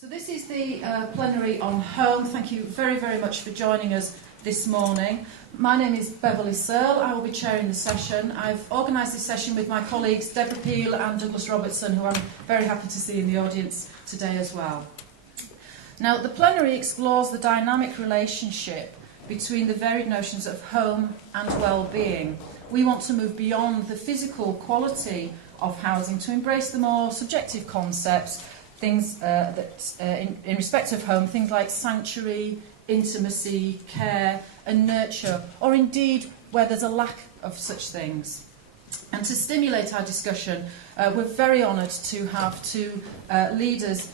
So this is the plenary on home. Thank you very, very much for joining us this morning. My name is Beverly Searle. I will be chairing the session. I've organised this session with my colleagues Deborah Peel and Douglas Robertson, who I'm very happy to see in the audience today as well. Now, the plenary explores the dynamic relationship between the varied notions of home and well-being. We want to move beyond the physical quality of housing to embrace the more subjective concepts, things in respect of home, things like sanctuary, intimacy, care and nurture, or indeed where there's a lack of such things. And to stimulate our discussion, we're very honoured to have two leading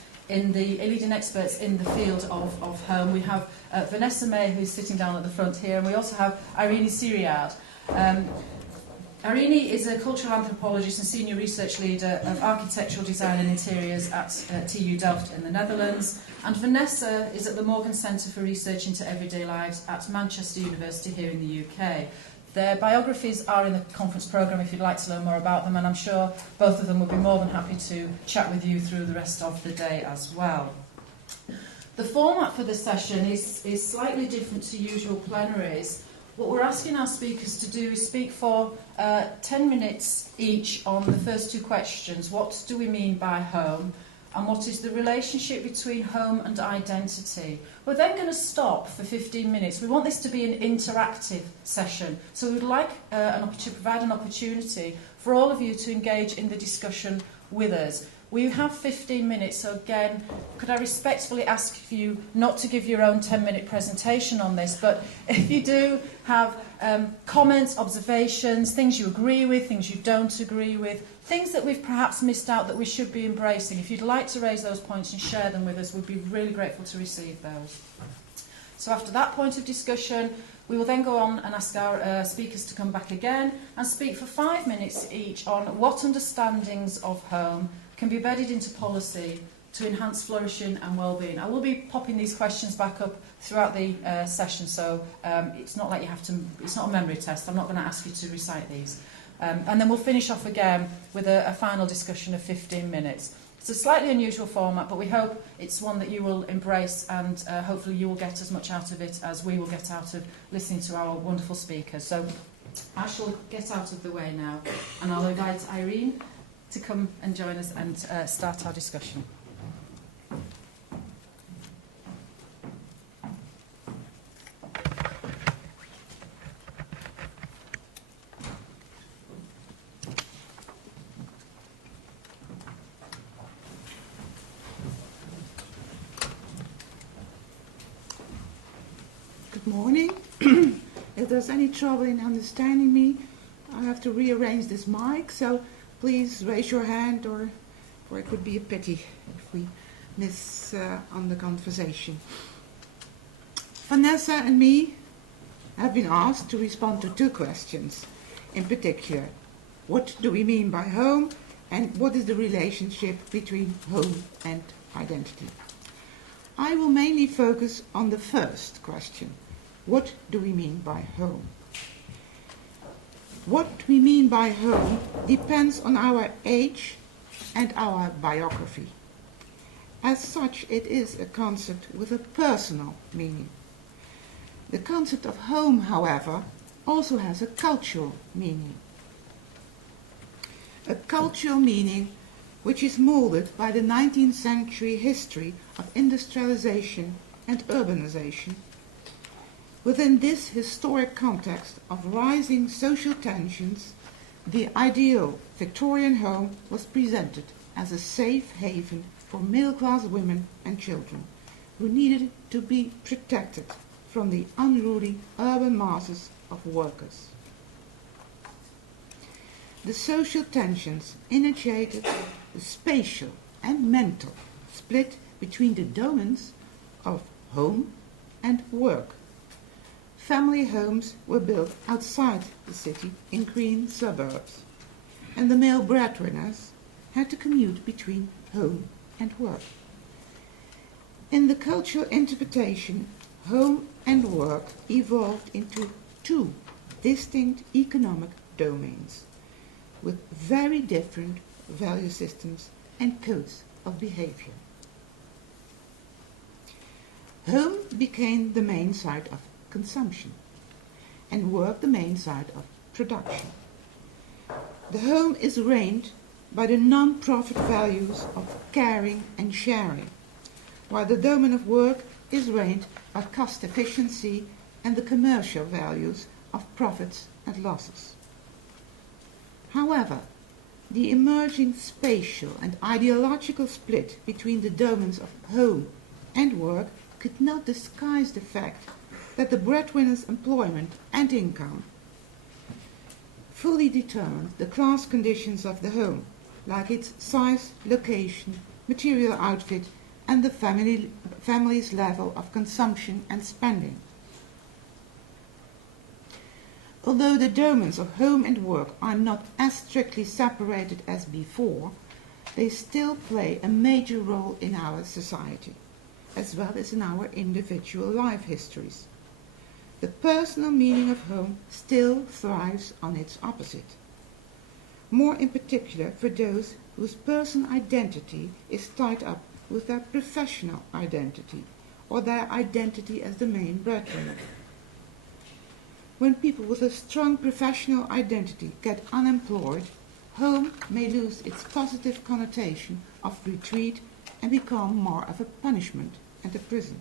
experts in the field of home. We have Vanessa May, who's sitting down at the front here, and we also have Irene Siriad. Irene is a cultural anthropologist and senior research leader of architectural design and interiors at TU Delft in the Netherlands. And Vanessa is at the Morgan Centre for Research into Everyday Lives at Manchester University here in the UK. Their biographies are in the conference programme if you'd like to learn more about them, and I'm sure both of them will be more than happy to chat with you through the rest of the day as well. The format for the session is slightly different to usual plenaries. What we're asking our speakers to do is speak for 10 minutes each on the first two questions. What do we mean by home? And what is the relationship between home and identity? We're then going to stop for 15 minutes. We want this to be an interactive session. So we would like to provide an opportunity for all of you to engage in the discussion with us. We have 15 minutes, so again, could I respectfully ask you not to give your own 10-minute presentation on this, but if you do have comments, observations, things you agree with, things you don't agree with, things that we've perhaps missed out that we should be embracing, if you'd like to raise those points and share them with us, we'd be really grateful to receive those. So after that point of discussion, we will then go on and ask our speakers to come back again and speak for 5 minutes each on what understandings of home can be embedded into policy to enhance flourishing and well-being. I will be popping these questions back up throughout the session, so it's not like you have to, it's not a memory test. I'm not going to ask you to recite these. And then we'll finish off again with a final discussion of 15 minutes. It's a slightly unusual format, but we hope it's one that you will embrace, and hopefully you will get as much out of it as we will get out of listening to our wonderful speakers. So I shall get out of the way now, and I'll invite Irene to come and join us and start our discussion. Good morning. If there's any trouble in understanding me, I have to rearrange this mic, so please raise your hand, or it could be a pity if we miss on the conversation. Vanessa and me have been asked to respond to two questions. In particular, what do we mean by home, and what is the relationship between home and identity? I will mainly focus on the first question. What do we mean by home? What we mean by home depends on our age and our biography. As such, it is a concept with a personal meaning. The concept of home, however, also has a cultural meaning. A cultural meaning which is molded by the 19th century history of industrialization and urbanization. Within this historic context of rising social tensions, the ideal Victorian home was presented as a safe haven for middle-class women and children who needed to be protected from the unruly urban masses of workers. The social tensions initiated the spatial and mental split between the domains of home and work. Family homes were built outside the city in green suburbs, and the male breadwinners had to commute between home and work. In the cultural interpretation, home and work evolved into two distinct economic domains with very different value systems and codes of behavior. home became the main site of consumption, and work the main site of production. The home is reigned by the non-profit values of caring and sharing, while the domain of work is reigned by cost efficiency and the commercial values of profits and losses. However, the emerging spatial and ideological split between the domains of home and work could not disguise the fact that the breadwinner's employment and income fully determined the class conditions of the home, like its size, location, material outfit, and the family's level of consumption and spending. Although the domains of home and work are not as strictly separated as before, they still play a major role in our society, as well as in our individual life histories. The personal meaning of home still thrives on its opposite. More in particular for those whose personal identity is tied up with their professional identity, or their identity as the main breadwinner. When people with a strong professional identity get unemployed, home may lose its positive connotation of retreat and become more of a punishment and a prison.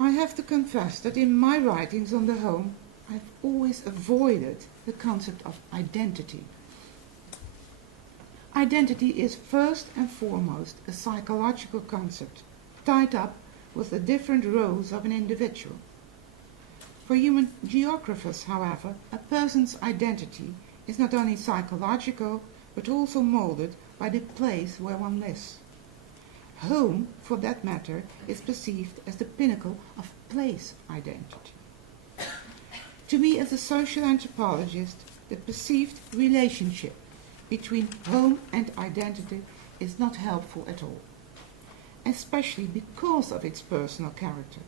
I have to confess that in my writings on the home, I've always avoided the concept of identity. Identity is first and foremost a psychological concept, tied up with the different roles of an individual. For human geographers, however, a person's identity is not only psychological, but also molded by the place where one lives. Home, for that matter, is perceived as the pinnacle of place identity. To me, as a social anthropologist, the perceived relationship between home and identity is not helpful at all, especially because of its personal character.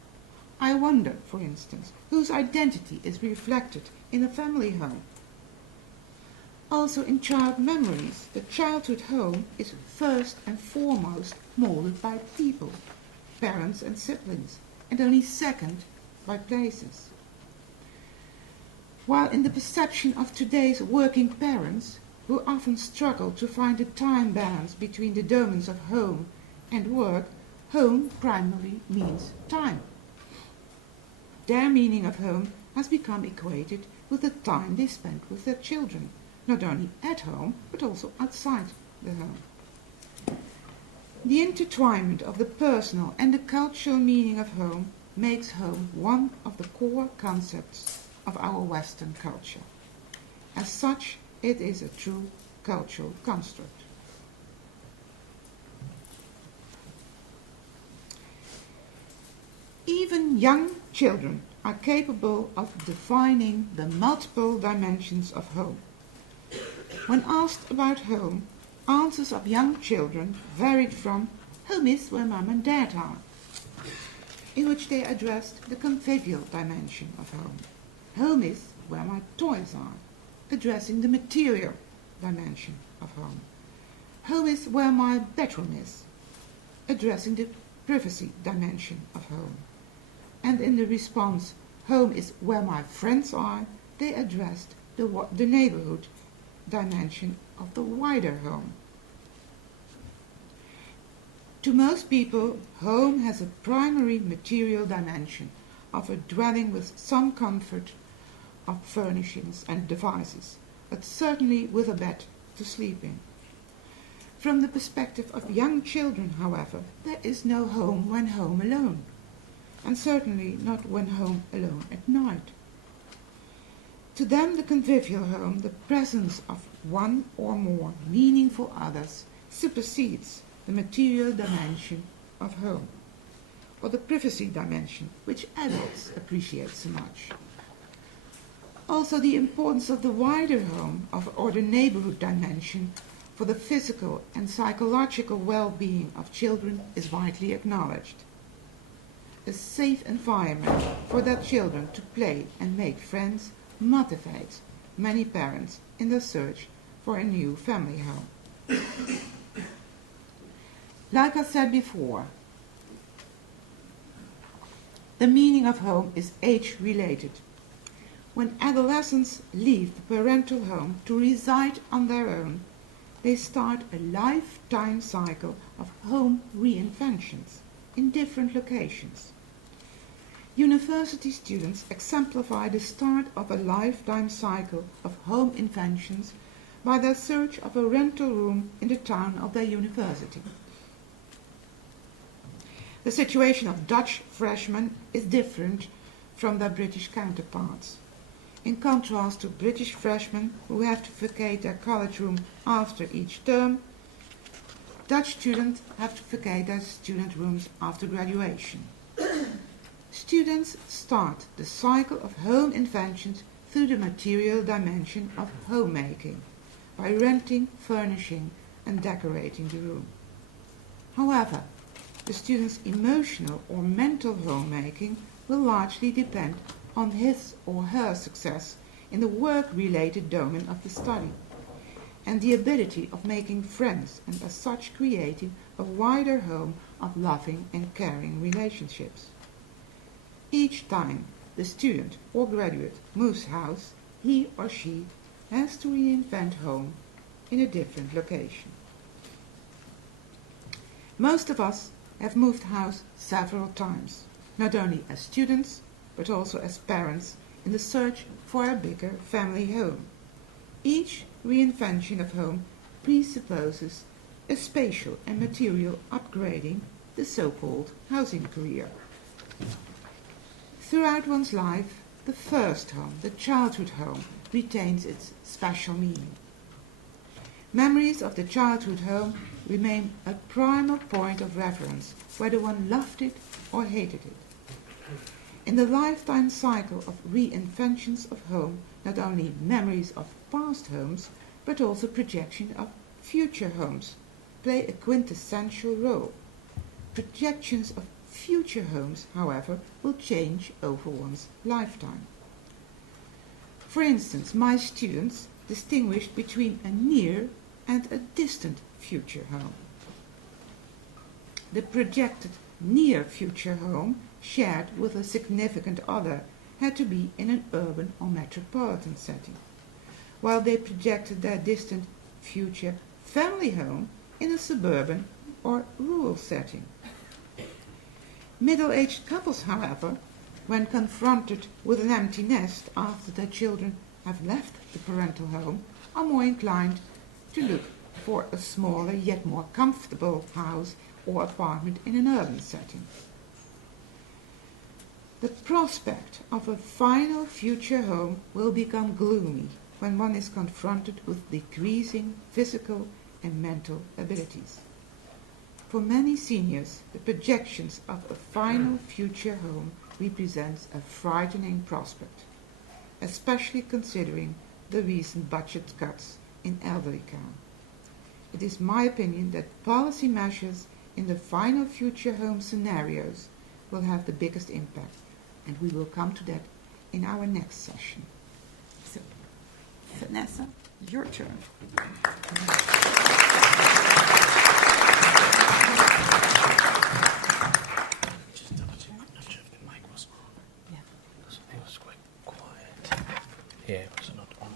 I wonder, for instance, whose identity is reflected in a family home. Also in child memories, the childhood home is first and foremost molded by people, parents and siblings, and only second by places. While in the perception of today's working parents, who often struggle to find a time balance between the domains of home and work, home primarily means time. Their meaning of home has become equated with the time they spend with their children, not only at home, but also outside the home. The intertwinement of the personal and the cultural meaning of home makes home one of the core concepts of our Western culture. As such, it is a true cultural construct. Even young children are capable of defining the multiple dimensions of home. When asked about home, answers of young children varied from "home is where mum and dad are," in which they addressed the convivial dimension of home. "Home is where my toys are," addressing the material dimension of home. "Home is where my bedroom is," addressing the privacy dimension of home. And in the response, "home is where my friends are," they addressed the neighborhood dimension of the wider home. To most people, home has a primary material dimension of a dwelling with some comfort of furnishings and devices, but certainly with a bed to sleep in. From the perspective of young children, however, there is no home when home alone, and certainly not when home alone at night. To them, the convivial home, the presence of one or more meaningful others, supersedes the material dimension of home, or the privacy dimension, which adults appreciate so much. Also, the importance of the wider home, or the neighborhood dimension, for the physical and psychological well-being of children is widely acknowledged. A safe environment for their children to play and make friends motivates many parents in their search for a new family home. Like I said before, The meaning of home is age-related. When adolescents leave the parental home to reside on their own, they start a lifetime cycle of home reinventions in different locations. University students exemplify the start of a lifetime cycle of home inventions by their search of a rental room in the town of their university. The situation of Dutch freshmen is different from their British counterparts. In contrast to British freshmen who have to vacate their college room after each term, Dutch students have to vacate their student rooms after graduation. Students start the cycle of home inventions through the material dimension of homemaking, by renting, furnishing, and decorating the room. However, the student's emotional or mental homemaking will largely depend on his or her success in the work-related domain of the study, and the ability of making friends and as such creating a wider home of loving and caring relationships. Each time the student or graduate moves house, he or she has to reinvent home in a different location. Most of us have moved house several times, not only as students, but also as parents in the search for a bigger family home. Each reinvention of home presupposes a spatial and material upgrading, the so-called housing career. Throughout one's life, the first home, the childhood home, retains its special meaning. Memories of the childhood home remain a primal point of reference, whether one loved it or hated it. In the lifetime cycle of reinventions of home, not only memories of past homes, but also projection of future homes play a quintessential role. Projections of future homes, however, will change over one's lifetime. For instance, my students distinguished between a near and a distant future home. The projected near future home shared with a significant other had to be in an urban or metropolitan setting, while they projected their distant future family home in a suburban or rural setting. Middle-aged couples, however, when confronted with an empty nest after their children have left the parental home, are more inclined to look for a smaller yet more comfortable house or apartment in an urban setting. The prospect of a final future home will become gloomy when one is confronted with decreasing physical and mental abilities. For many seniors, the projections of a final future home represents a frightening prospect, especially considering the recent budget cuts in elderly care. It is my opinion that policy measures in the final future home scenarios will have the biggest impact, and we will come to that in our next session. So, Vanessa, your turn. Just double check. I'm not sure if the mic was on. Yeah. It was quite quiet. Yeah, it was not on.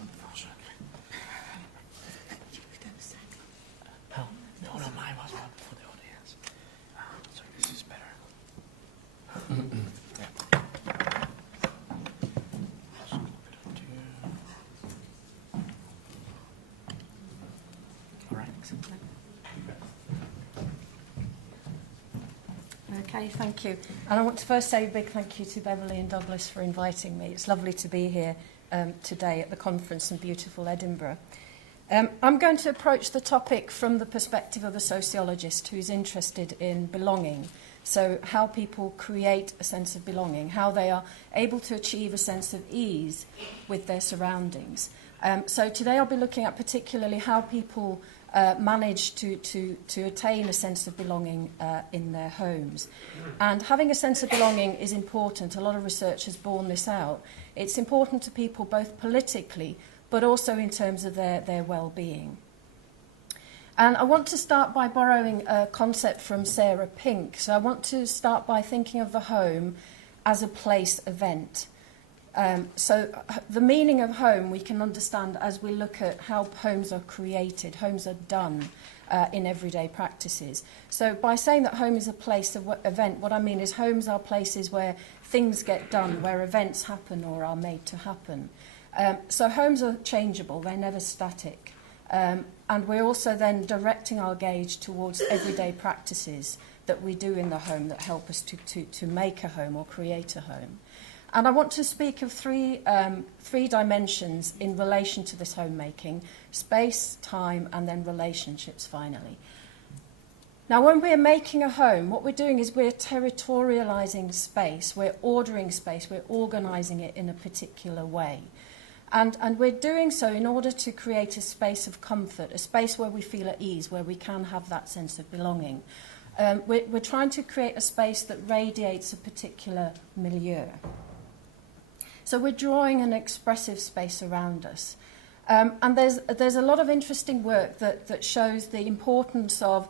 No, mine was on for the audience. So this is better. Yeah. All right. Okay, thank you. And I want to first say a big thank you to Beverly and Douglas for inviting me. It's lovely to be here today at the conference in beautiful Edinburgh. I'm going to approach the topic from the perspective of a sociologist who's interested in belonging. So how people create a sense of belonging, how they are able to achieve a sense of ease with their surroundings. So today I'll be looking at particularly how people manage to attain a sense of belonging in their homes. And having a sense of belonging is important. A lot of research has borne this out. It's important to people both politically but also in terms of their well-being. And I want to start by borrowing a concept from Sarah Pink. So I want to start by thinking of the home as a place event. So the meaning of home we can understand as we look at how homes are created, homes are done in everyday practices. So by saying that home is a place of event, what I mean is homes are places where things get done, where events happen or are made to happen. So homes are changeable, they're never static. And we're also then directing our gauge towards everyday practices that we do in the home that help us to make a home or create a home. And I want to speak of three dimensions in relation to this homemaking: space, time, and then relationships finally. Now, when we're making a home, what we're doing is we're territorializing space, we're ordering space, we're organizing it in a particular way. And we're doing so in order to create a space of comfort, a space where we feel at ease, where we can have that sense of belonging. We're trying to create a space that radiates a particular milieu. So we're drawing an expressive space around us. And there's a lot of interesting work that shows the importance of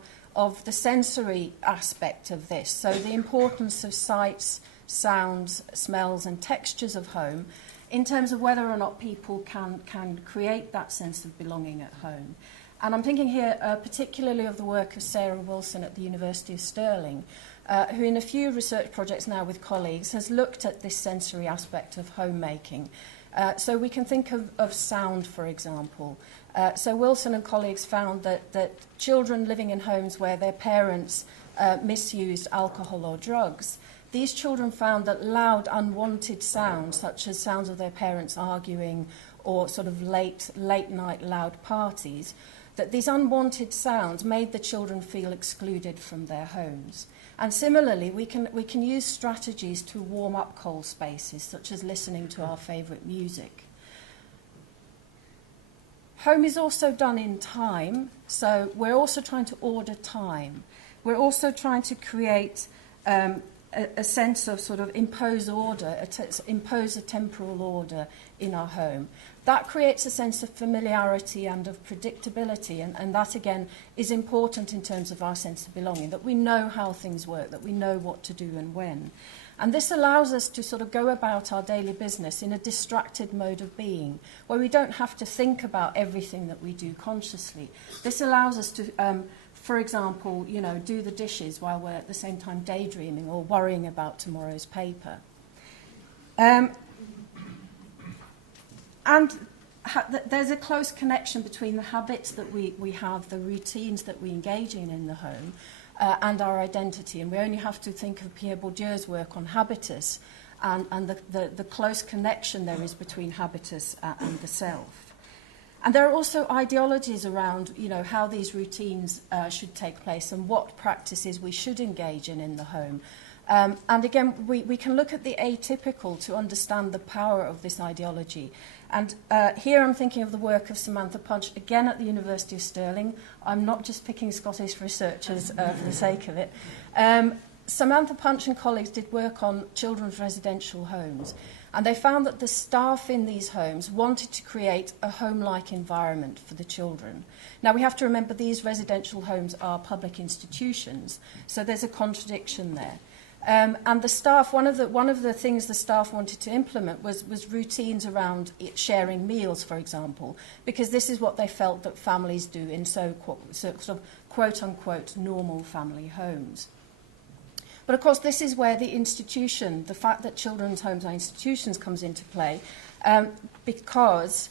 the sensory aspect of this. So the importance of sights, sounds, smells and textures of home in terms of whether or not people can create that sense of belonging at home. And I'm thinking here particularly of the work of Sarah Wilson at the University of Stirling, who in a few research projects now with colleagues has looked at this sensory aspect of homemaking. So we can think of sound, for example. So Wilson and colleagues found that children living in homes where their parents misused alcohol or drugs, these children found that loud, unwanted sounds, such as sounds of their parents arguing or sort of late night loud parties, that these unwanted sounds made the children feel excluded from their homes. And similarly, we can use strategies to warm up cold spaces, such as listening to our favourite music. Home is also done in time, so we're also trying to order time. We're also trying to create a sense of sort of impose order, impose a temporal order in our home. That creates a sense of familiarity and of predictability, and that again is important in terms of our sense of belonging, that we know how things work, that we know what to do and when. And this allows us to sort of go about our daily business in a distracted mode of being, where we don't have to think about everything that we do consciously. This allows us to for example, do the dishes while we're at the same time daydreaming or worrying about tomorrow's paper. There's a close connection between the habits that we have, the routines that we engage in the home, and our identity. And we only have to think of Pierre Bourdieu's work on habitus and the close connection there is between habitus and the self. And there are also ideologies around, how these routines should take place and what practices we should engage in the home. And again, we can look at the atypical to understand the power of this ideology. And here I'm thinking of the work of Samantha Punch, again at the University of Stirling. I'm not just picking Scottish researchers for the sake of it. Samantha Punch and colleagues did work on children's residential homes. And they found that the staff in these homes wanted to create a home-like environment for the children. Now, we have to remember these residential homes are public institutions, so there's a contradiction there. And the staff, one of the things the staff wanted to implement was routines around sharing meals, for example, because this is what they felt that families do in sort of quote-unquote normal family homes. But of course, this is where the institution, the fact that children's homes are institutions, comes into play, because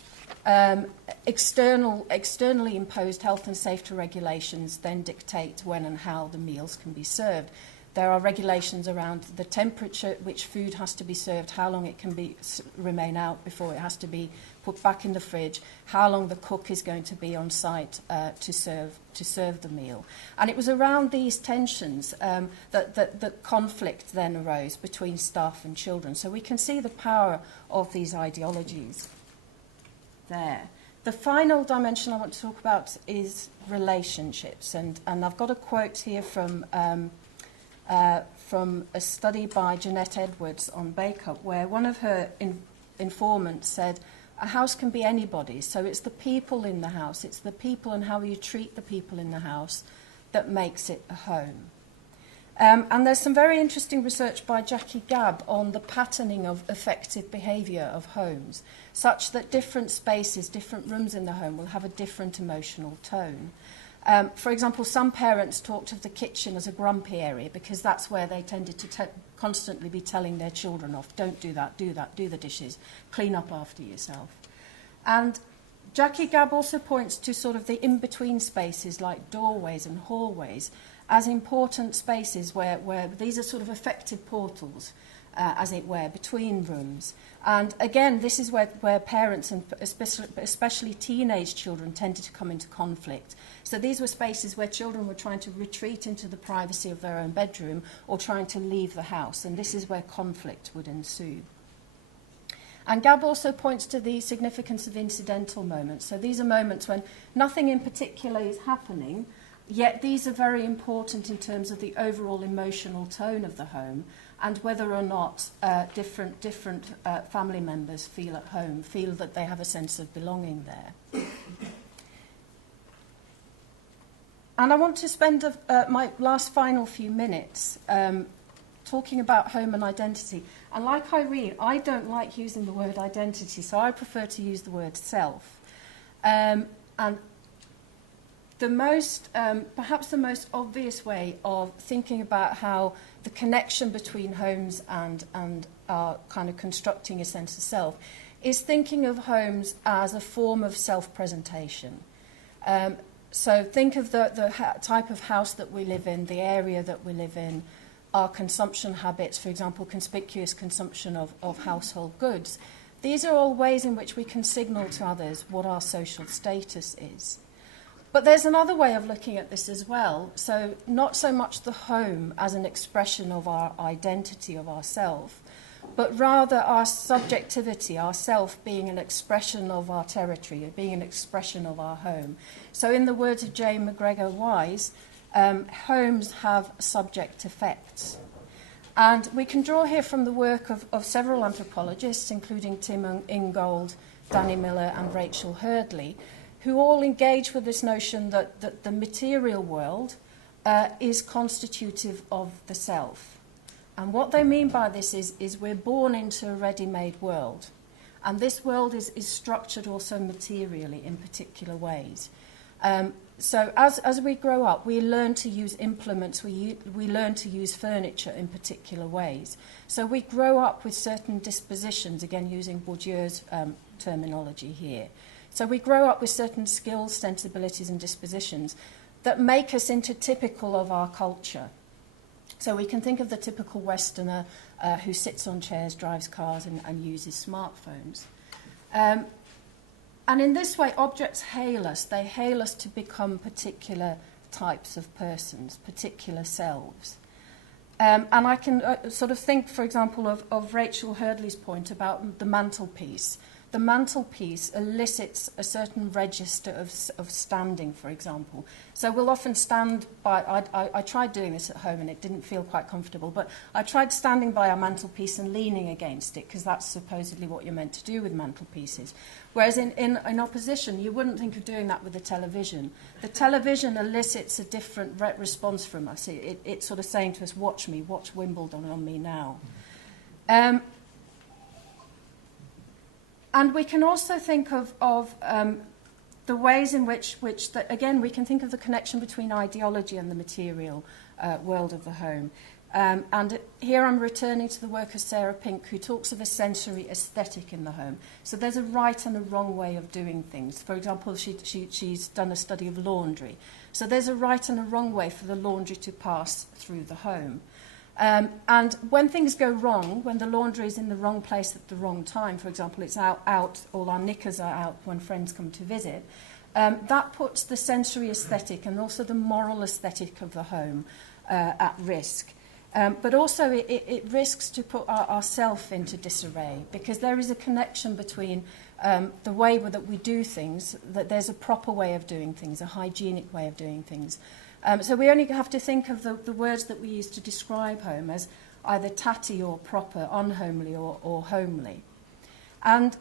externally imposed health and safety regulations then dictate when and how the meals can be served. There are regulations around the temperature at which food has to be served, how long it can remain out before it has to be put back in the fridge, how long the cook is going to be on site to serve the meal. And it was around these tensions that conflict then arose between staff and children. So we can see the power of these ideologies there. The final dimension I want to talk about is relationships. And I've got a quote here from a study by Jeanette Edwards on Bake-Up, where one of her informants said, a house can be anybody's, so it's the people in the house, it's the people and how you treat the people in the house that makes it a home. And there's some very interesting research by Jackie Gabb on the patterning of affective behaviour of homes, such that different spaces, different rooms in the home will have a different emotional tone. For example, some parents talked of the kitchen as a grumpy area because that's where they tended to constantly be telling their children off, don't do that, do the dishes, clean up after yourself. And Jackie Gabb also points to sort of the in-between spaces like doorways and hallways as important spaces where these are sort of affective portals, as it were, between rooms. And again, this is where parents and especially teenage children tended to come into conflict. So these were spaces where children were trying to retreat into the privacy of their own bedroom or trying to leave the house, and this is where conflict would ensue. And Gabb also points to the significance of incidental moments. So these are moments when nothing in particular is happening, yet these are very important in terms of the overall emotional tone of the home and whether or not different family members feel at home, feel that they have a sense of belonging there. And I want to spend my last final few minutes talking about home and identity. And like Irene, I don't like using the word identity, so I prefer to use the word self. And the most, perhaps the most obvious way of thinking about how the connection between homes and kind of constructing a sense of self is thinking of homes as a form of self-presentation. So think of the type of house that we live in, the area that we live in, our consumption habits, for example, conspicuous consumption of household goods. These are all ways in which we can signal to others what our social status is. But there's another way of looking at this as well. So not so much the home as an expression of our identity, of ourself, but rather our subjectivity, our self being an expression of our territory, being an expression of our home. So in the words of J. McGregor Wise, homes have subject effects. And we can draw here from the work of several anthropologists, including Tim Ingold, Danny Miller and Rachel Hurdley, who all engage with this notion that the material world is constitutive of the self. And what they mean by this is we're born into a ready-made world. And this world is structured also materially in particular ways. So as we grow up, we learn to use implements, we learn to use furniture in particular ways. So we grow up with certain dispositions, again using Bourdieu's terminology here. So we grow up with certain skills, sensibilities and dispositions that make us into typical of our culture. So we can think of the typical Westerner who sits on chairs, drives cars and uses smartphones. And in this way, objects hail us. They hail us to become particular types of persons, particular selves. And I can sort of think, for example, of Rachel Hurdley's point about the mantelpiece. The mantelpiece elicits a certain register of standing, for example. So we'll often stand by... I tried doing this at home and it didn't feel quite comfortable, but I tried standing by our mantelpiece and leaning against it, because that's supposedly what you're meant to do with mantelpieces. Whereas in opposition, you wouldn't think of doing that with the television. The television elicits a different response from us. It's sort of saying to us, watch me, watch Wimbledon on me now. And we can also think of the ways in which again, we can think of the connection between ideology and the material world of the home. And here I'm returning to the work of Sarah Pink, who talks of a sensory aesthetic in the home. So there's a right and a wrong way of doing things. For example, she's done a study of laundry. So there's a right and a wrong way for the laundry to pass through the home. And when things go wrong, when the laundry is in the wrong place at the wrong time, for example, it's out, all our knickers are out when friends come to visit, that puts the sensory aesthetic and also the moral aesthetic of the home at risk. But also it risks to put ourself into disarray, because there is a connection between the way that we do things, that there's a proper way of doing things, a hygienic way of doing things. So we only have to think of the words that we use to describe home as either tatty or proper, unhomely or homely. And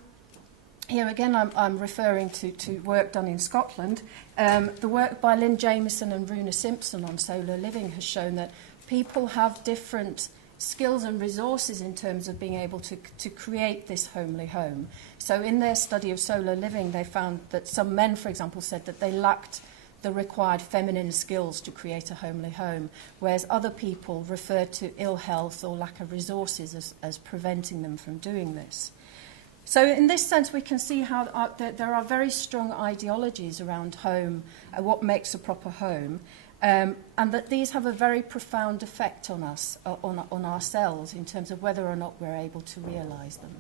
here again I'm referring to work done in Scotland. The work by Lynn Jamieson and Runa Simpson on solar living has shown that people have different skills and resources in terms of being able to create this homely home. So in their study of solo living, they found that some men, for example, said that they lacked the required feminine skills to create a homely home, whereas other people referred to ill health or lack of resources as preventing them from doing this. So in this sense, we can see how there are very strong ideologies around home and what makes a proper home, and that these have a very profound effect on us, on ourselves, in terms of whether or not we're able to realise them.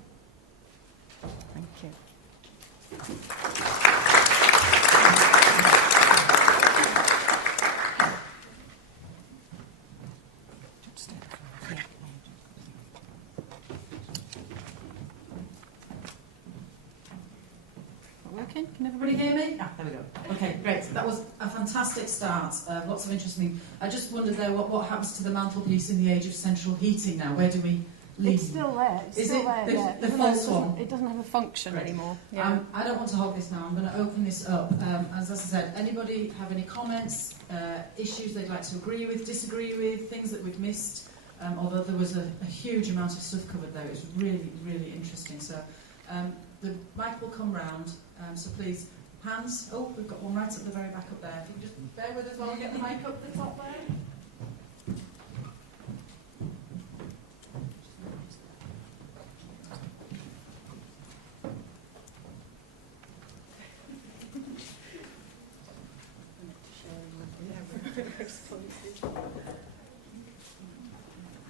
Thank you. Working? Can everybody hear me? Ah, there we go. Okay, great. That was a fantastic start. Lots of interesting. I just wondered there what happens to the mantelpiece in the age of central heating now. Where do we leave? It's still there. It's Is still it there, yeah. the false one? It doesn't have a function Great. anymore. Yeah. I don't want to hog this now. I'm going to open this up. As I said, anybody have any comments, issues they'd like to agree with, disagree with, things that we've missed? Although there was a huge amount of stuff covered there. It was really, really interesting. So the mic will come round. So please, hands. Oh, we've got one right at the very back up there. If you can just bear with us while we get the mic up the top there.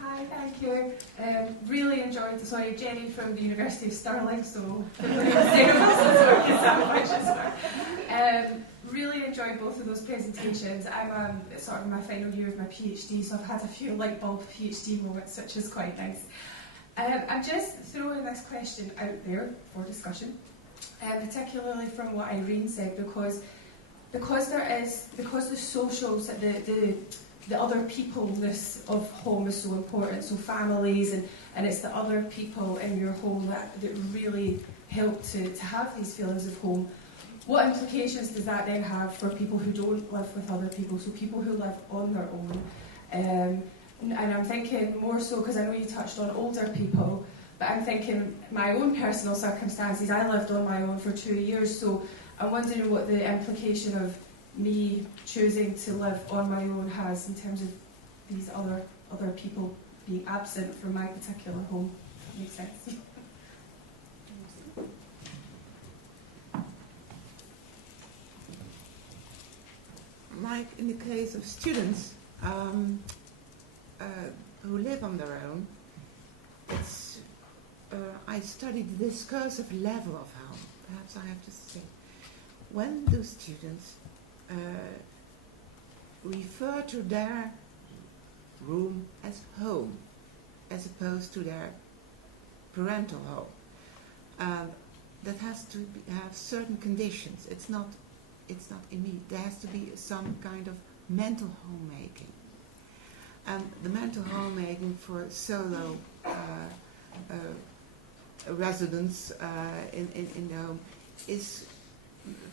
Hi, thank you. Really enjoyed the sorry, Jenny from the University of Stirling, so really enjoyed both of those presentations. I'm sort of in my final year of my PhD, so I've had a few light bulb PhD moments, which is quite nice. I'm just throwing this question out there for discussion, particularly from what Irene said, because the socials, the other peopleness of home is so important, so families and it's the other people in your home that really help to have these feelings of home. What implications does that then have for people who don't live with other people, so people who live on their own? And I'm thinking more so, because I know you touched on older people, but I'm thinking my own personal circumstances. I lived on my own for 2 years, so I'm wondering what the implication of me choosing to live on my own has in terms of these other people being absent from my particular home. If that makes sense. Like in the case of students who live on their own, it's I studied the discursive level of home. Perhaps I have to say, when do students refer to their room as home, as opposed to their parental home? That has to have certain conditions. It's not immediate. There has to be some kind of mental homemaking. And the mental homemaking for solo residents in the home is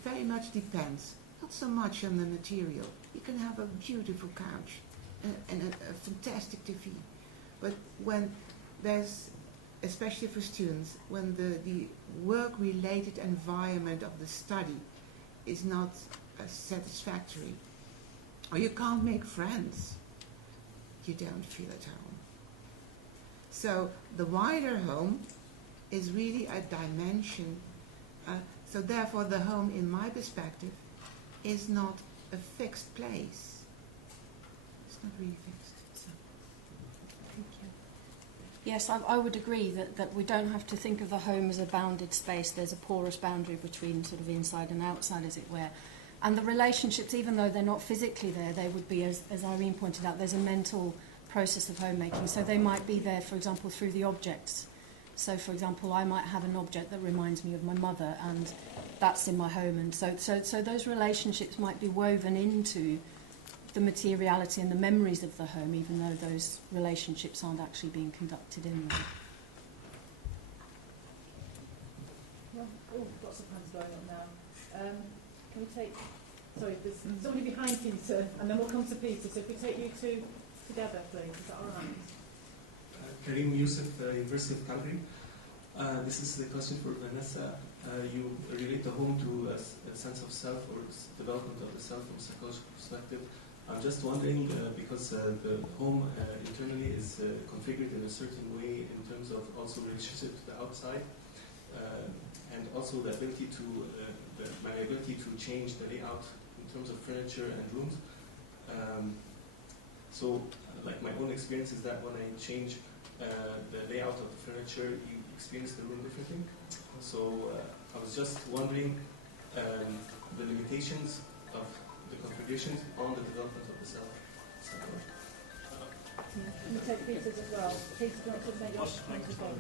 very much depends. Not so much on the material. You can have a beautiful couch and a fantastic TV. But when there's, especially for students, when the work-related environment of the study is not satisfactory, or you can't make friends, you don't feel at home. So the wider home is really a dimension. So therefore the home, in my perspective, is not a fixed place. It's not really fixed. So, thank you. Yes, I would agree that we don't have to think of the home as a bounded space. There's a porous boundary between sort of inside and outside, as it were. And the relationships, even though they're not physically there, they would be, as Irene pointed out, there's a mental process of homemaking. So they might be there, for example, through the objects. So, for example, I might have an object that reminds me of my mother, and that's in my home. And so those relationships might be woven into the materiality and the memories of the home, even though those relationships aren't actually being conducted in them. Well, lots of hands going on now. Can we take... Sorry, there's somebody behind Peter, and then we'll come to Peter. So if we take you to together, please. Is that all right? Karim Youssef, University of Calgary. This is the question for Vanessa. You relate the home to a sense of self or development of the self from a psychological perspective. I'm just wondering, because the home internally is configured in a certain way in terms of also relationship to the outside, and also the ability to, my ability to change the layout in terms of furniture and rooms. So, like my own experience is that when I change the layout of the furniture, you experience the room differently. So I was just wondering the limitations of the configurations on the development of the self. Can we take Peter's as well? Peter, do you want to make your point as well?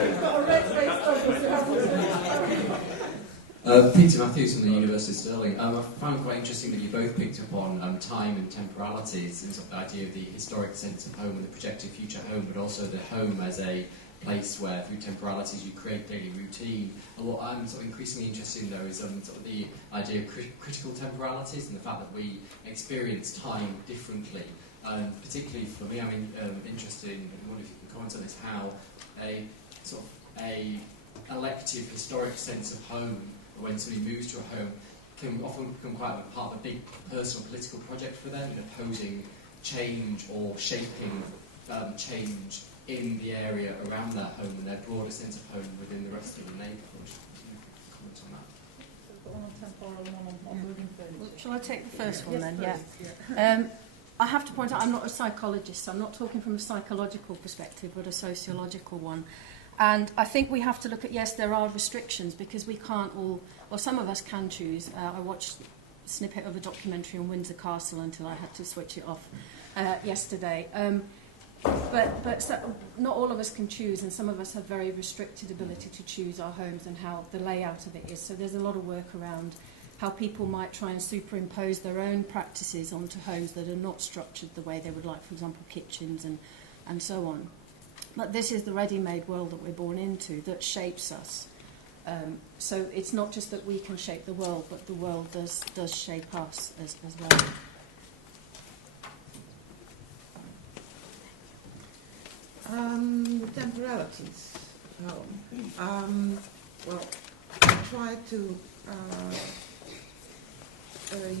We've got a red-faced Douglas. Peter Matthews from the University of Stirling. I found it quite interesting that you both picked up on time and temporalities, and sort of the idea of the historic sense of home and the projected future home, but also the home as a place where, through temporalities, you create daily routine. And what I'm sort of increasingly interested in, though, is sort of the idea of critical temporalities and the fact that we experience time differently. Particularly for me, I'm interested in, I wonder if you can comment on this, how a sort of a elective historic sense of home, when somebody moves to a home, can often become quite a part of a big personal political project for them in opposing change or shaping change in the area around their home and their broader sense of home within the rest of the neighbourhood. Comment on that? So we've got one on temporal and one on moving furniture. Shall I take the first one then? Please. Yeah. I have to point out I'm not a psychologist, so I'm not talking from a psychological perspective, but a sociological one. And I think we have to look at, yes, there are restrictions because we can't all, well, some of us can choose. I watched a snippet of a documentary on Windsor Castle until I had to switch it off yesterday. But so, not all of us can choose, and some of us have very restricted ability to choose our homes and how the layout of it is. So there's a lot of work around how people might try and superimpose their own practices onto homes that are not structured the way they would like, for example, kitchens and so on. But this is the ready-made world that we're born into that shapes us. So it's not just that we can shape the world, but the world does shape us as well. The temporalities. Well, I try to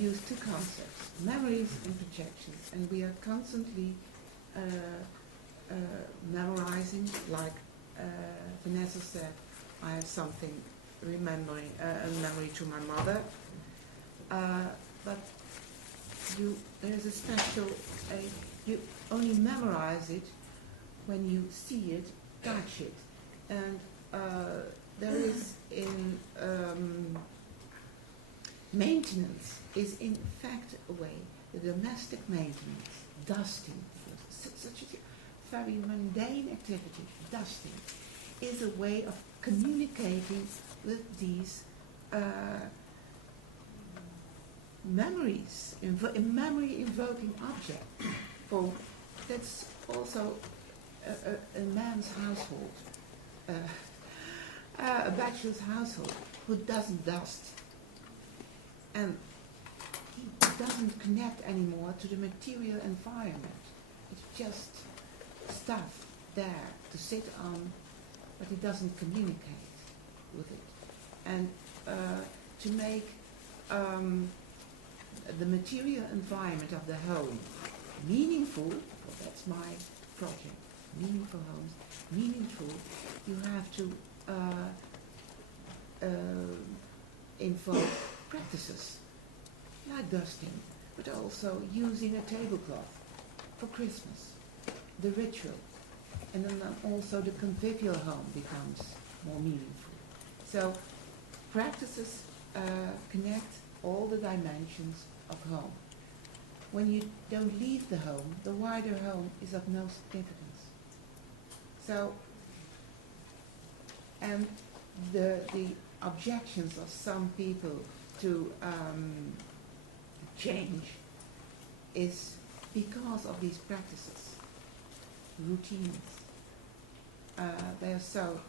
use two concepts, memories and projections, and we are constantly memorizing, like Vanessa said, I have something remembering, a memory to my mother, but there's a special, you only memorize it when you see it, touch it, and there is in maintenance is in fact a way, the domestic maintenance, dusting, such a very mundane activity, dusting, is a way of communicating with these memories, memory-invoking objects. For that's also a man's household, a bachelor's household, who doesn't dust, and he doesn't connect anymore to the material environment. It's just stuff there to sit on, but he doesn't communicate with it. And to make the material environment of the home meaningful, well, that's my project, meaningful homes, meaningful, you have to involve practices like dusting, but also using a tablecloth for Christmas, the ritual, and then also the convivial home becomes more meaningful. So practices connect all the dimensions of home. When you don't leave the home, the wider home is of no significance. So, and the objections of some people to change is because of these practices, routines. They are so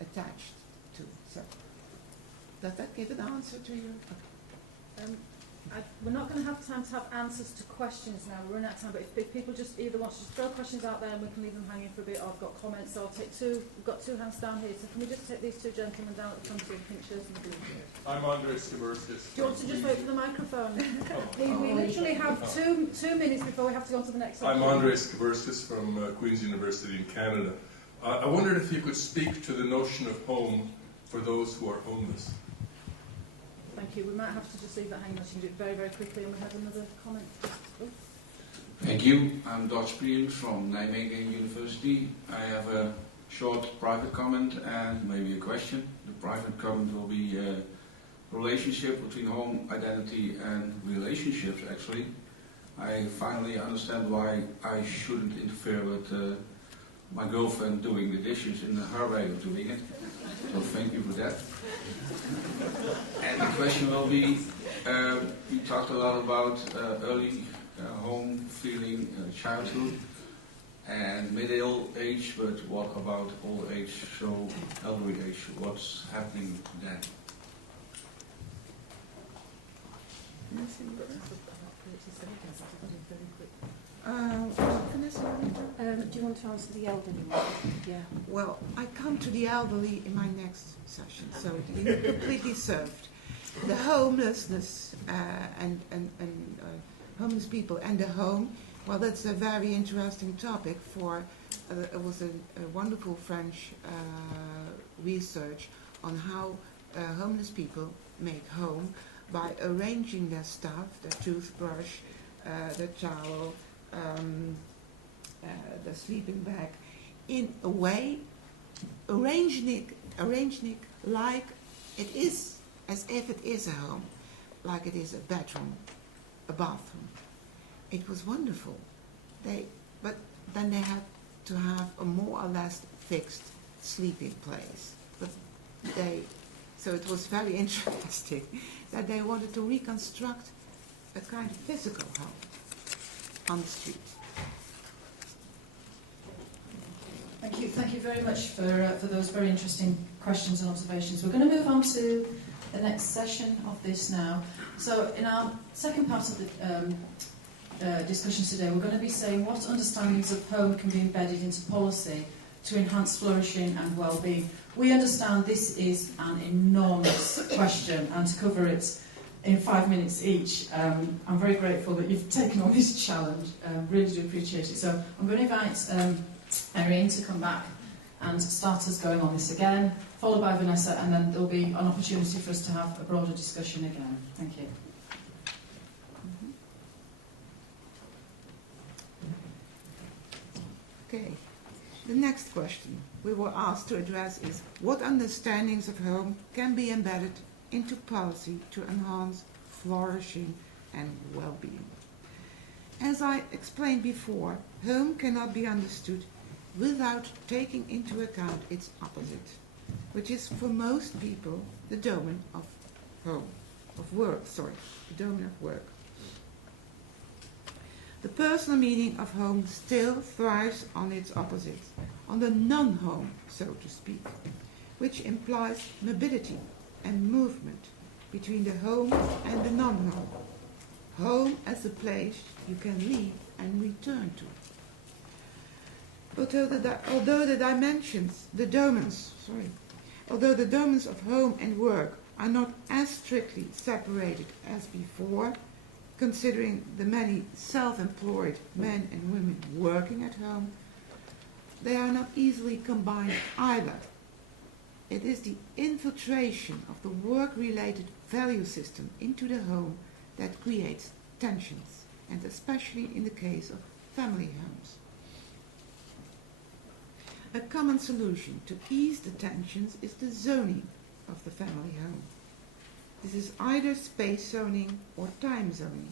attached to. So, does that give an answer to you? Okay. We're not going to have time to have answers to questions now. We're running out of time, but if people just either want to just throw questions out there and we can leave them hanging for a bit, or I've got comments, so I'll take two. We've got two hands down here, so can we just take these two gentlemen down at the front with the pink shirts and the blue shirts? I'm Andres Kaverskis. Do you want to just wait for the microphone? We literally have 2 minutes before we have to go on to the next one. I'm Andres Kaverskis from Queen's University in Canada. I wondered if you could speak to the notion of home for those who are homeless. Thank you. We might have to just leave that hanging. I can do it very, very quickly. And we have another comment. Oh. Thank you. I'm Dutch Priens from Nijmegen University. I have a short private comment and maybe a question. The private comment will be a relationship between home, identity and relationships actually. I finally understand why I shouldn't interfere with my girlfriend doing the dishes in her way of doing it. So thank you for that. And the question will be, we talked a lot about early home feeling, childhood and middle age, but what about old age, so elderly age? What's happening then? Vanessa, Do you want to answer the elderly one? Yeah. well, I come to the elderly in my next session, so you're completely served. The homelessness and homeless people and the home, well, that's a very interesting topic for, it was a wonderful French research on how homeless people make home by arranging their stuff, their toothbrush, their towel, the sleeping bag, in a way, arranging it like it is, as if it is a home, like it is a bedroom, a bathroom. It was wonderful. But then they had to have a more or less fixed sleeping place. So it was very interesting that they wanted to reconstruct a kind of physical home on the street. Thank you very much for those very interesting questions and observations. We're going to move on to the next session of this now. So in our second part of the discussion today, we're going to be saying what understandings of home can be embedded into policy to enhance flourishing and well-being. We understand this is an enormous question, and to cover it in 5 minutes each, I'm very grateful that you've taken on this challenge. Really do appreciate it. So I'm going to invite Erin to come back and start us going on this again, followed by Vanessa, and then there'll be an opportunity for us to have a broader discussion again. Thank you. Okay. The next question we were asked to address is what understandings of home can be embedded into policy to enhance flourishing and well-being. As I explained before, home cannot be understood without taking into account its opposite, which is for most people the domain of the domain of work. The personal meaning of home still thrives on its opposite, on the non-home, so to speak, which implies mobility and movement between the home and the non-home. Home as a place you can leave and return to. Although the domains of home and work are not as strictly separated as before, considering the many self-employed men and women working at home, they are not easily combined either. It is the infiltration of the work-related value system into the home that creates tensions, and especially in the case of family homes. A common solution to ease the tensions is the zoning of the family home. This is either space zoning or time zoning.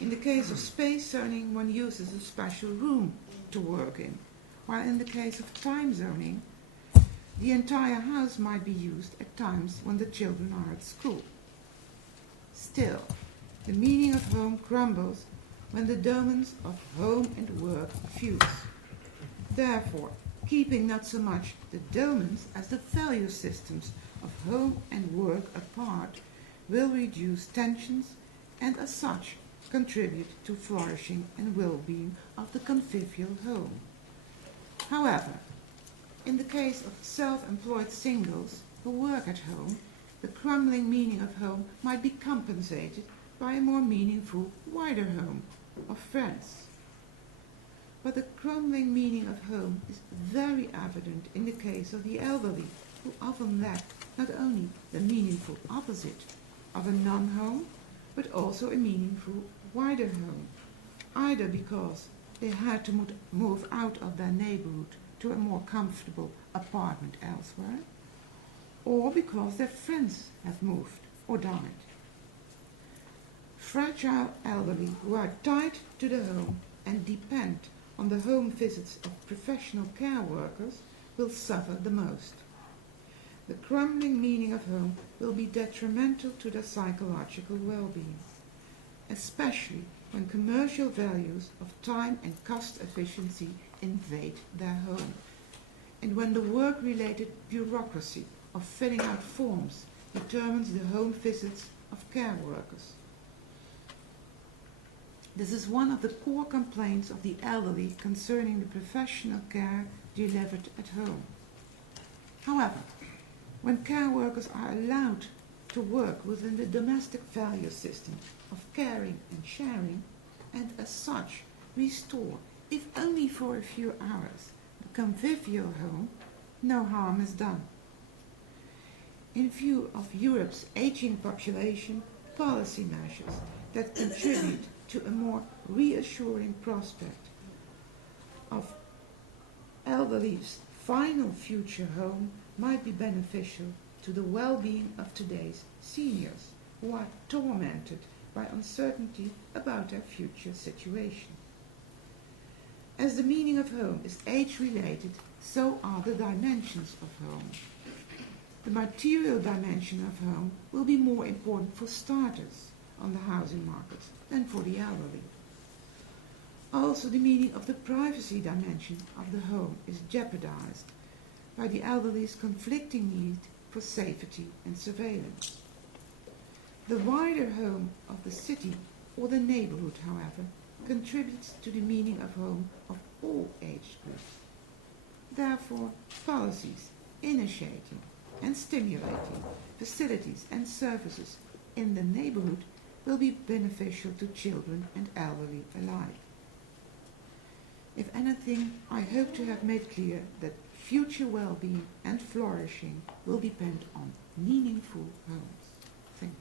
In the case of space zoning, one uses a special room to work in, while in the case of time zoning, the entire house might be used at times when the children are at school. Still, the meaning of home crumbles when the domains of home and work fuse. Therefore, keeping not so much the domains as the value systems of home and work apart will reduce tensions and as such contribute to flourishing and well-being of the convivial home. However, in the case of self-employed singles who work at home, the crumbling meaning of home might be compensated by a more meaningful, wider home of friends. But the crumbling meaning of home is very evident in the case of the elderly, who often lack not only the meaningful opposite of a non-home, but also a meaningful, wider home, either because they had to move out of their neighborhood to a more comfortable apartment elsewhere, or because their friends have moved or died. Fragile elderly who are tied to the home and depend on the home visits of professional care workers will suffer the most. The crumbling meaning of home will be detrimental to their psychological well-being, especially when commercial values of time and cost efficiency invade their home, and when the work-related bureaucracy of filling out forms determines the home visits of care workers. This is one of the core complaints of the elderly concerning the professional care delivered at home. However, when care workers are allowed to work within the domestic value system of caring and sharing, and as such restore, if only for a few hours, the convivial home, no harm is done. In view of Europe's aging population, policy measures that contribute to a more reassuring prospect of elderly's final future home might be beneficial to the well-being of today's seniors, who are tormented by uncertainty about their future situation. As the meaning of home is age-related, so are the dimensions of home. The material dimension of home will be more important for starters on the housing market than for the elderly. Also, the meaning of the privacy dimension of the home is jeopardized by the elderly's conflicting need for safety and surveillance. The wider home of the city or the neighborhood, however, contributes to the meaning of home of all age groups. Therefore, policies initiating and stimulating facilities and services in the neighborhood will be beneficial to children and elderly alike. If anything, I hope to have made clear that future well-being and flourishing will depend on meaningful homes. Thank you.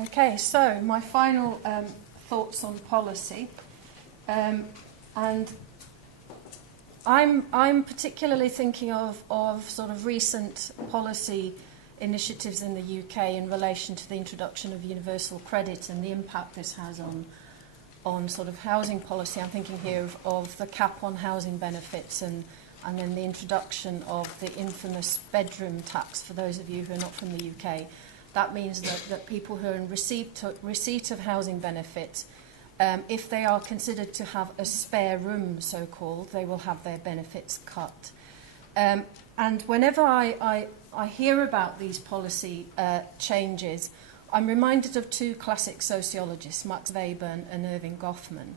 Okay, so my final thoughts on policy, and I'm particularly thinking of sort of recent policy initiatives in the UK in relation to the introduction of universal credit and the impact this has on sort of housing policy. I'm thinking here of the cap on housing benefits and then the introduction of the infamous bedroom tax for those of you who are not from the UK. That means that people who are in receipt of housing benefits, if they are considered to have a spare room, so-called, they will have their benefits cut. And whenever I hear about these policy changes, I'm reminded of two classic sociologists, Max Weber and Irving Goffman.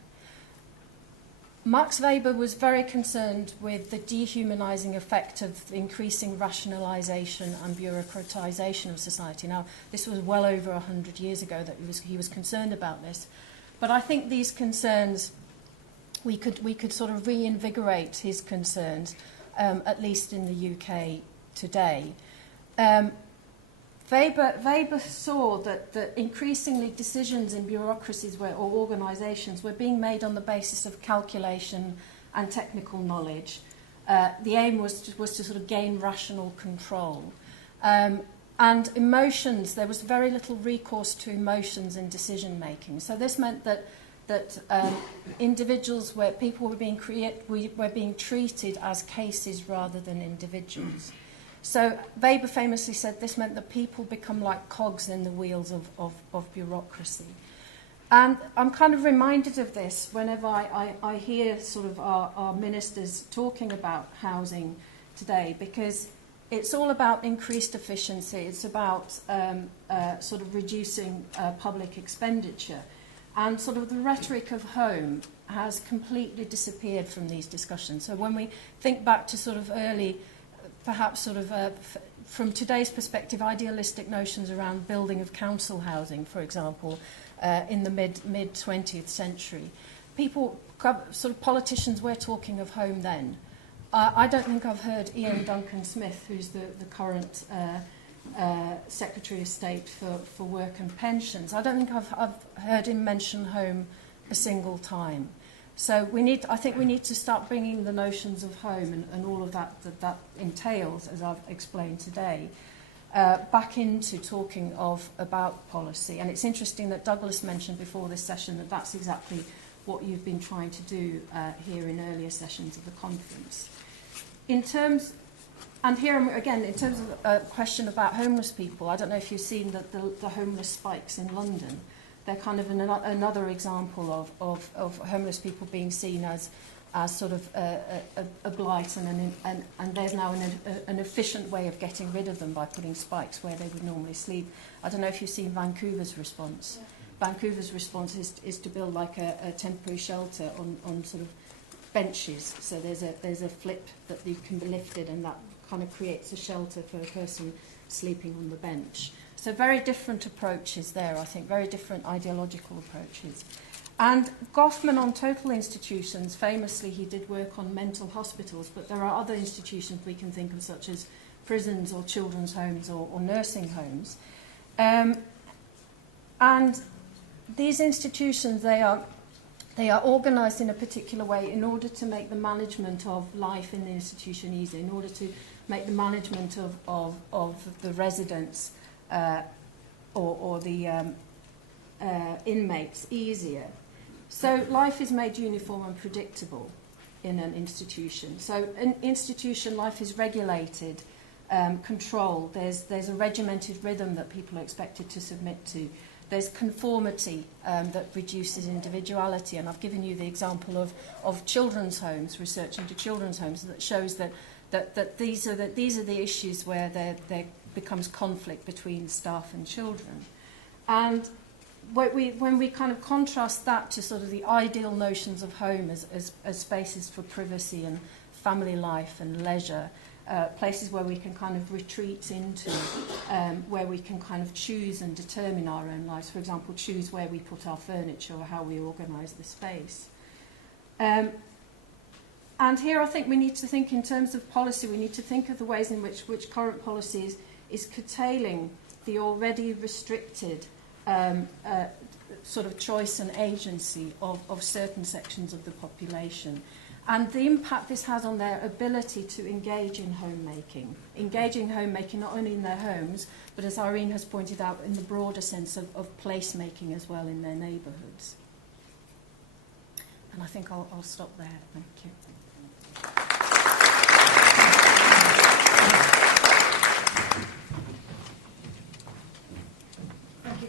Max Weber was very concerned with the dehumanizing effect of increasing rationalization and bureaucratization of society. Now, this was well over 100 years ago that he was concerned about this. But I think these concerns, we could sort of reinvigorate his concerns, at least in the UK today. Weber saw that increasingly decisions in bureaucracies or organisations were being made on the basis of calculation and technical knowledge. The aim was to sort of gain rational control. And emotions, there was very little recourse to emotions in decision making. So this meant that that individuals, where people were being were being treated as cases rather than individuals. So Weber famously said this meant that people become like cogs in the wheels of bureaucracy. And I'm kind of reminded of this whenever I hear sort of our ministers talking about housing today, because it's all about increased efficiency. It's about sort of reducing public expenditure. And sort of the rhetoric of home has completely disappeared from these discussions. So when we think back to sort of early, perhaps sort of from today's perspective, idealistic notions around building of council housing, for example, in the mid 20th century, people, sort of politicians, were talking of home then. I don't think I've heard Ian Duncan Smith, who's the current Secretary of State for Work and Pensions. I don't think I've heard him mention home a single time. So I think we need to start bringing the notions of home and all of that entails, as I've explained today, back into talking about policy. And it's interesting that Douglas mentioned before this session that that's exactly what you've been trying to do here in earlier sessions of the conference. And here again, in terms of a question about homeless people, I don't know if you've seen the homeless spikes in London. They're kind of another example of homeless people being seen as sort of a blight, and there's now an efficient way of getting rid of them by putting spikes where they would normally sleep. I don't know if you've seen Vancouver's response. Yeah. Vancouver's response is to build like a temporary shelter on sort of benches. So there's a flip that you can be lifted, and that kind of creates a shelter for a person sleeping on the bench. So very different approaches there, I think, very different ideological approaches. And Goffman, on total institutions, famously he did work on mental hospitals, but there are other institutions we can think of, such as prisons or children's homes or nursing homes. And these institutions, they are organised in a particular way in order to make the management of life in the institution easier, in order to make the management of the residents or the inmates easier. So life is made uniform and predictable in an institution. So an institution life is regulated, controlled. There's a regimented rhythm that people are expected to submit to. There's conformity that reduces individuality. And I've given you the example of children's homes, research into children's homes, that shows that these are the issues where there becomes conflict between staff and children. And when we kind of contrast that to sort of the ideal notions of home as spaces for privacy and family life and leisure, places where we can kind of retreat into, where we can kind of choose and determine our own lives. For example, choose where we put our furniture or how we organise the space. And here I think we need to think in terms of policy. We need to think of the ways in which current policy is curtailing the already restricted sort of choice and agency of certain sections of the population, and the impact this has on their ability to engage in homemaking not only in their homes, but as Irene has pointed out, in the broader sense of placemaking as well in their neighbourhoods. And I think I'll stop there. Thank you.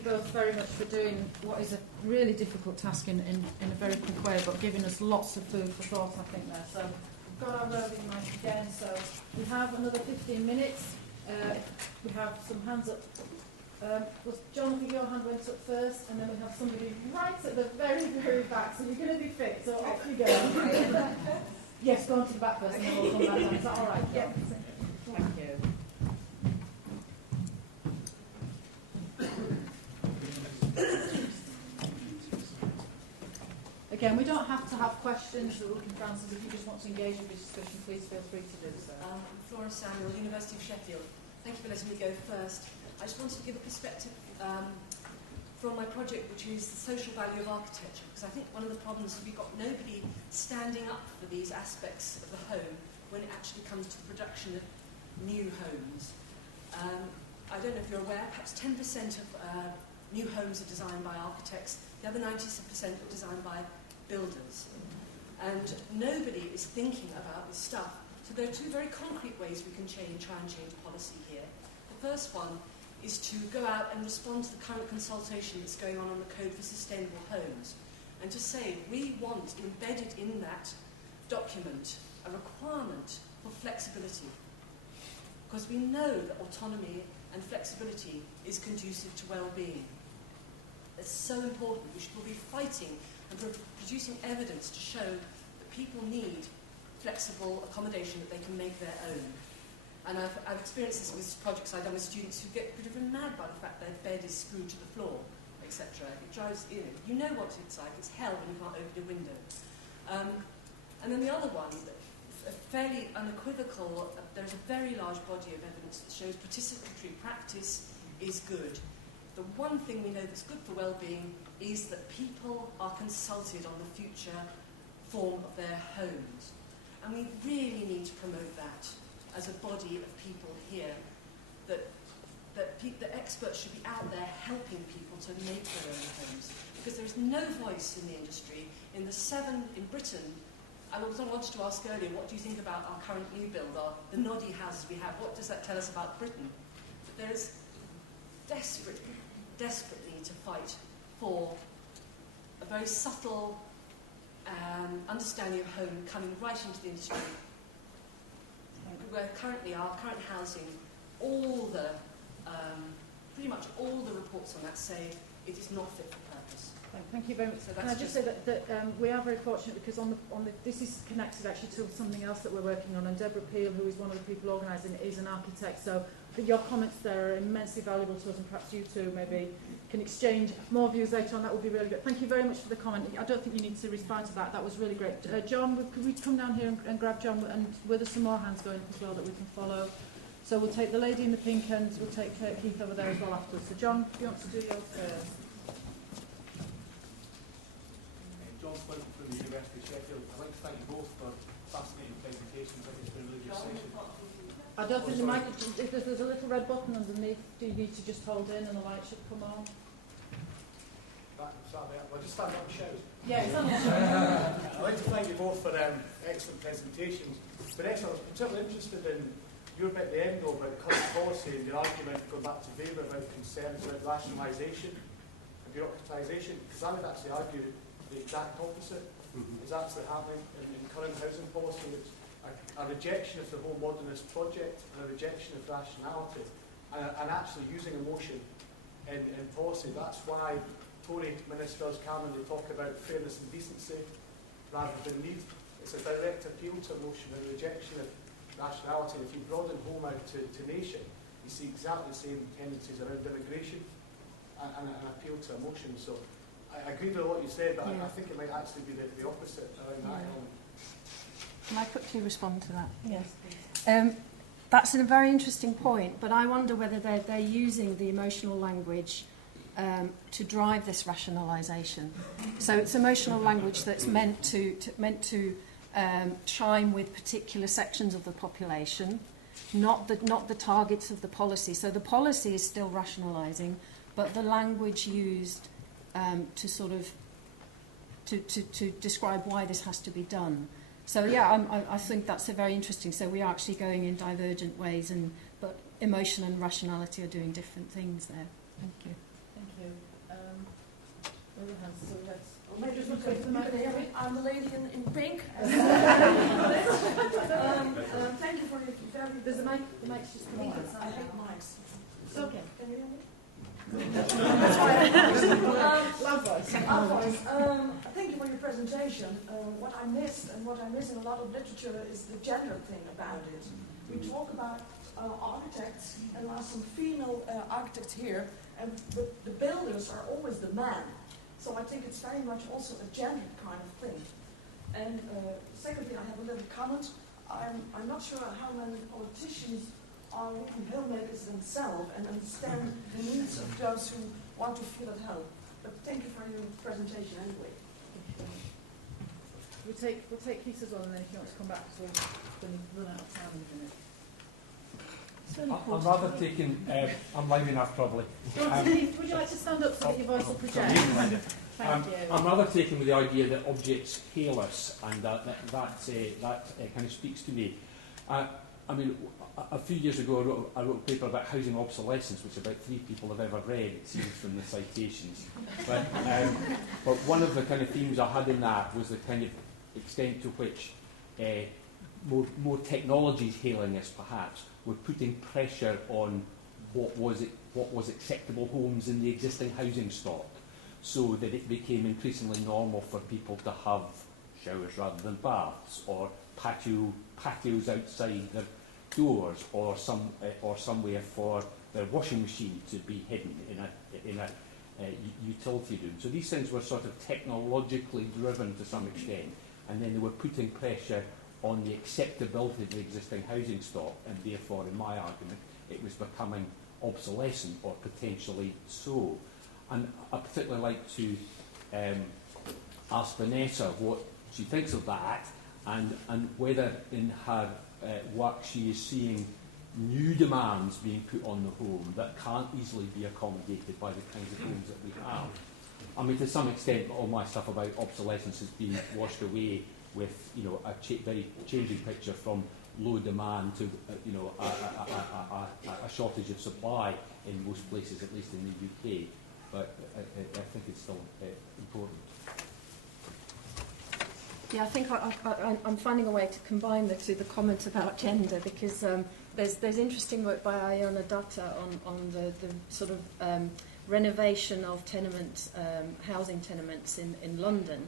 Both very much for doing what is a really difficult task in a very quick way, but giving us lots of food for thought, I think, there. So we've got our roving mic again, so we have another 15 minutes. We have some hands up. Was John, I think your hand went up first, and then we have somebody right at the very, very back, so you're going to be fit, so off you go. Yes, go on to the back first, and then we'll come back down. Is that all right? Yeah. Thank you. Again, we don't have to have questions or looking for answers. If you just want to engage in this discussion, please feel free to do so. Flora Samuel, University of Sheffield. Thank you for letting me go first. I just wanted to give a perspective from my project, which is the social value of architecture, because I think one of the problems is we've got nobody standing up for these aspects of the home when it actually comes to the production of new homes. I don't know if you're aware, perhaps 10% of new homes are designed by architects, the other 90% are designed by builders. And nobody is thinking about this stuff. So there are two very concrete ways we can try and change policy here. The first one is to go out and respond to the current consultation that's going on the Code for Sustainable Homes, and to say we want embedded in that document a requirement for flexibility. Because we know that autonomy and flexibility is conducive to well-being. It's so important. We should be fighting and producing evidence to show that people need flexible accommodation that they can make their own. And I've experienced this with projects I've done with students who get driven mad by the fact their bed is screwed to the floor, etc. It drives, you know what it's like. It's hell when you can't open a window. And then the other one, a fairly unequivocal, there's a very large body of evidence that shows participatory practice is good. The one thing we know that's good for well-being is that people are consulted on the future form of their homes. And we really need to promote that as a body of people here, that experts should be out there helping people to make their own homes. Because there's no voice in the industry. In Britain, I wanted to ask earlier, what do you think about our current new build, the noddy houses we have? What does that tell us about Britain? But there is desperate need to fight for a very subtle understanding of home coming right into the industry. Where currently our current housing, pretty much all the reports on that say it is not fit for purpose. Thank you very much. So Can I just say that we are very fortunate because this is connected actually to something else that we're working on, and Deborah Peel, who is one of the people organising it, is an architect. So your comments there are immensely valuable to us, and perhaps you two maybe can exchange more views later on. That would be really good. Thank you very much for the comment. I don't think you need to respond to that. That was really great. John, could we come down here and grab John, and were there some more hands going up as well that we can follow? So we'll take the lady in the pink and we'll take Keith over there as well afterwards. So John, do you want to do yours first? John Flint from the University of Sheffield. I'd like to thank you both for fascinating presentations. I think it's been a really good session. I don't think the mic, if there's a little red button underneath, do you need to just hold in and the light should come on? I'll just stand up and shout. Yeah, stand up and shout. I'd like to thank you both for excellent presentations. But actually, I was particularly interested in your bit at the end though about current policy and your argument going back to Weber about concerns about rationalisation and bureaucratisation, because I would actually argue the exact opposite is actually happening in current housing policy. It's a rejection of the whole modernist project and a rejection of rationality and actually using emotion in policy. That's why Tory ministers commonly talk about fairness and decency rather than need. It's a direct appeal to emotion and rejection of rationality. If you broaden home out to nation, you see exactly the same tendencies around immigration and an appeal to emotion. So I agree with what you said, but I think it might actually be the opposite around that element. Can I quickly respond to that? Yes. That's a very interesting point, but I wonder whether they're using the emotional language to drive this rationalisation. So it's emotional language that's meant to chime with particular sections of the population, not the targets of the policy. So the policy is still rationalising, but the language used to sort of to describe why this has to be done. So yeah, I think that's a very interesting. So we are actually going in divergent ways, but emotion and rationality are doing different things there. Thank you. Thank you. Other hands. So let's. Maybe just look at the mic. I'm the lady in pink. Thank you for your very. There's a mic. The mic's just coming on. I hate mics. It's okay. Can you hear me? Loud voice. Loud voice. Thank you for your presentation. What I missed and what I miss in a lot of literature is the gender thing about it. We talk about architects, and there are some female architects here, but the builders are always the man. So I think it's very much also a gender kind of thing. And secondly, I have a little comment. I'm not sure how many politicians are really homemakers themselves and understand the needs of those who want to feel at home. But thank you for your presentation anyway. We'll take Keith as well, and then if you want to come back, because we're going to run out of time in a minute. I'm rather taking, I'm loud enough probably. Would you like to stand up so that your voice will project? Thank you. I'm rather taken with the idea that objects hail us, and that kind of speaks to me. I mean, a few years ago I wrote a paper about housing obsolescence, which about 3 people have ever read, it seems from the citations. But one of the kind of themes I had in that was the kind of extent to which more technologies hailing us, perhaps, were putting pressure on what was acceptable homes in the existing housing stock, so that it became increasingly normal for people to have showers rather than baths, or patios outside their doors, or somewhere for their washing machine to be hidden in a utility room. So these things were sort of technologically driven to some extent, and then they were putting pressure on the acceptability of the existing housing stock, and therefore, in my argument, it was becoming obsolescent, or potentially so. And I'd particularly like to ask Vanessa what she thinks of that, and whether in her work she is seeing new demands being put on the home that can't easily be accommodated by the kinds of homes that we have. I mean, to some extent, all my stuff about obsolescence has been washed away with, you know, a very changing picture from low demand to, you know, a shortage of supply in most places, at least in the UK. But I think it's still important. Yeah, I think I'm finding a way to combine the comment about gender, because there's interesting work by Iona Datta on the sort of renovation of tenements, housing tenements in London.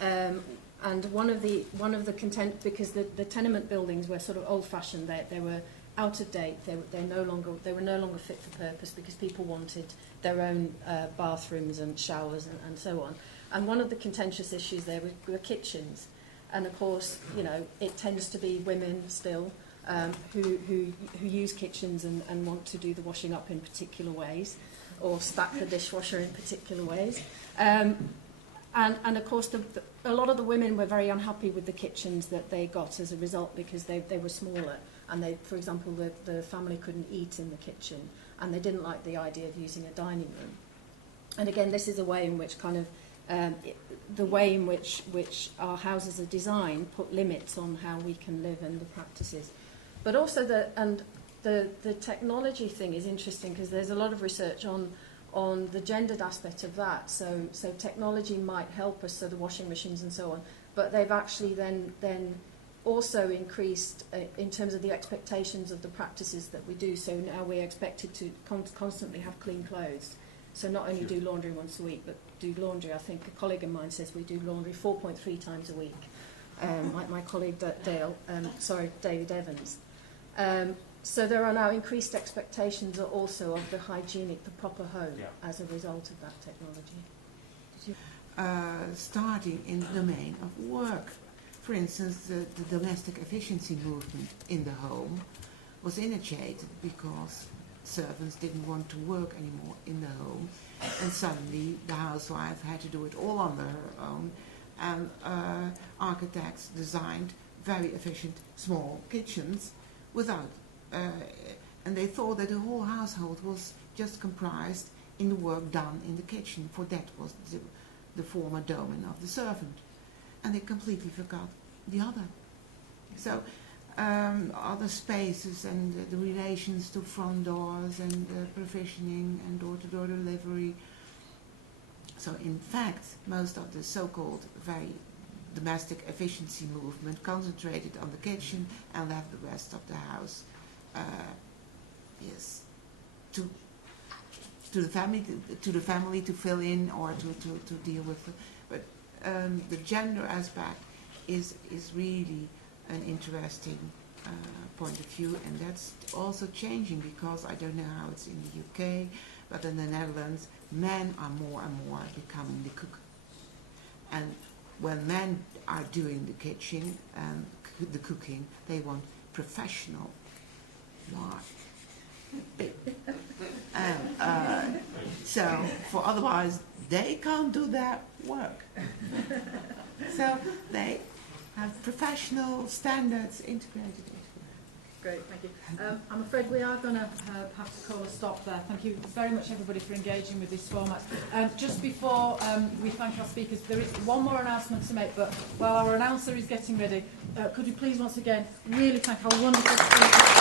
And one of the content, because the tenement buildings were sort of old-fashioned, they were out of date. They were no longer fit for purpose, because people wanted their own bathrooms and showers and so on. And one of the contentious issues there were kitchens, and of course, you know, it tends to be women still who use kitchens and want to do the washing up in particular ways, or stack the dishwasher in particular ways. And of course, a lot of the women were very unhappy with the kitchens that they got as a result, because they were smaller, and they, for example, the family couldn't eat in the kitchen, and they didn't like the idea of using a dining room. And again, this is a way in which kind of the way in which our houses are designed put limits on how we can live and the practices. But also the technology thing is interesting, because there's a lot of research on the gendered aspect of that. So technology might help us, so the washing machines and so on, but they've actually then also increased in terms of the expectations of the practices that we do. So now we're expected to constantly have clean clothes. So not only do laundry once a week, but do laundry. I think a colleague of mine says we do laundry 4.3 times a week. My colleague David Evans. So there are now increased expectations also of the proper home as a result of that technology. Starting in the domain of work. For instance, the domestic efficiency movement in the home was initiated because servants didn't want to work anymore in the home, and suddenly the housewife had to do it all on her own, and architects designed very efficient small kitchens without and they thought that the whole household was just comprised in the work done in the kitchen, for that was the former domain of the servant, and they completely forgot the other. So other spaces and the relations to front doors and provisioning and door-to-door delivery. So in fact, most of the so-called very domestic efficiency movement concentrated on the kitchen and left the rest of the house to the family to fill in or to deal with. But the gender aspect is really an interesting point of view, and that's also changing, because I don't know how it's in the UK, but in the Netherlands, men are more and more becoming the cook. And when men are doing the kitchen and the cooking, they want professional work. So, for otherwise, they can't do their work. So they have professional standards integrated into it. great, thank you. I'm afraid we are going to have to call a stop there. Thank you very much, everybody, for engaging with this format. Just before we thank our speakers, there is one more announcement to make, but while our announcer is getting ready, could you please once again really thank our wonderful speakers.